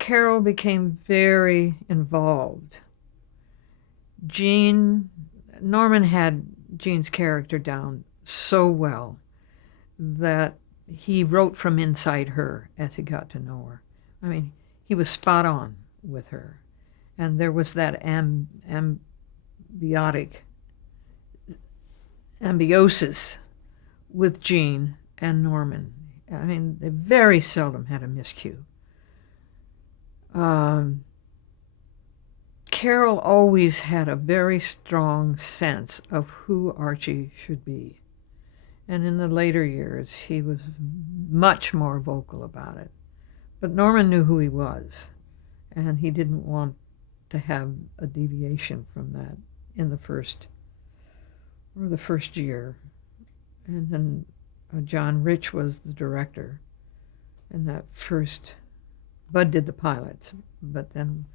Carol became very involved. Jean, Norman had Jean's character down so well that he wrote from inside her as he got to know her. I mean, he was spot on with her. And there was that ambiosis with Jean and Norman. I mean, they very seldom had a miscue. Carol always had a very strong sense of who Archie should be. And in the later years, he was much more vocal about it. But Norman knew who he was, and he didn't want to have a deviation from that in the first year. And then John Rich was the director. And that first, Bud did the pilots, but then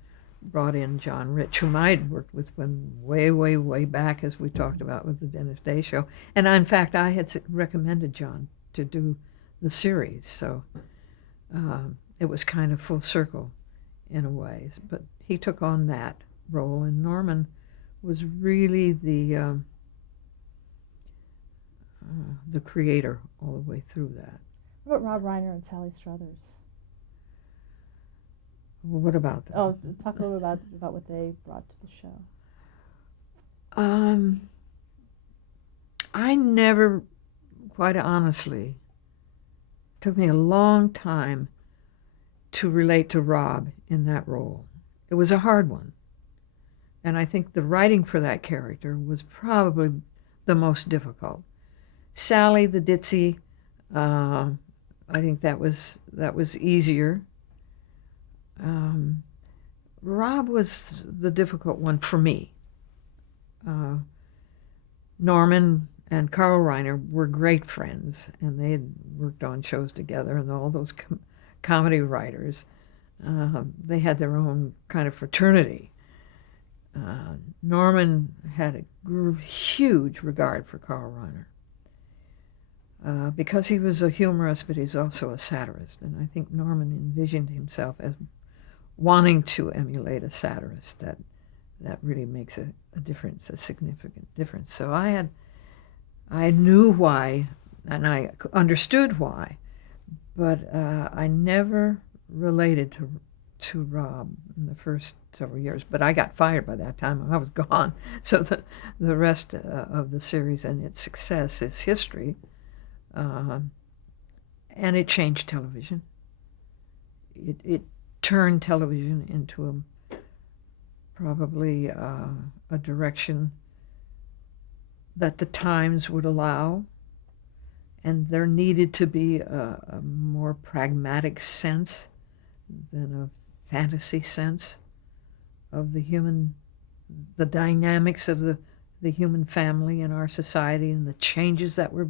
brought in John Rich, whom I'd worked with when way, way, way back, as we talked about with the Dennis Day Show. And in fact, I had recommended John to do the series, so it was kind of full circle in a way. But he took on that role, and Norman was really the creator all the way through that. What about Rob Reiner and Sally Struthers? Well, what about that? Oh, talk a little about what they brought to the show. I never, quite honestly, took me a long time to relate to Rob in that role. It was a hard one. And I think the writing for that character was probably the most difficult. Sally, the ditzy, I think that was easier. Rob was the difficult one for me. Norman and Carl Reiner were great friends, and they had worked on shows together, and all those comedy writers, they had their own kind of fraternity. Norman had a huge regard for Carl Reiner. Because he was a humorist, but he's also a satirist. And I think Norman envisioned himself as wanting to emulate a satirist. That really makes a difference, a significant difference. So I knew why, and I understood why, but I never related to Rob in the first several years. But I got fired by that time, and I was gone. So the rest of the series and its success is history. And it changed television. It turned television into probably a direction that the times would allow, and there needed to be a more pragmatic sense than a fantasy sense of the dynamics of the human family in our society, and the changes that were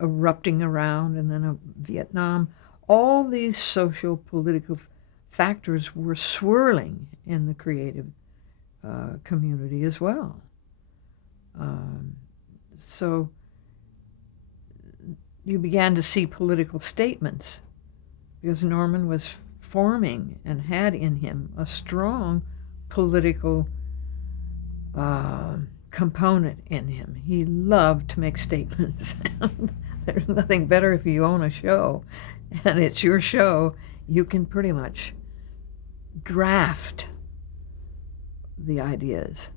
erupting around, and then Vietnam. All these social, political factors were swirling in the creative community as well. So you began to see political statements because Norman was forming and had in him a strong political component in him. He loved to make statements. There's nothing better if you own a show and it's your show. You can pretty much draft the ideas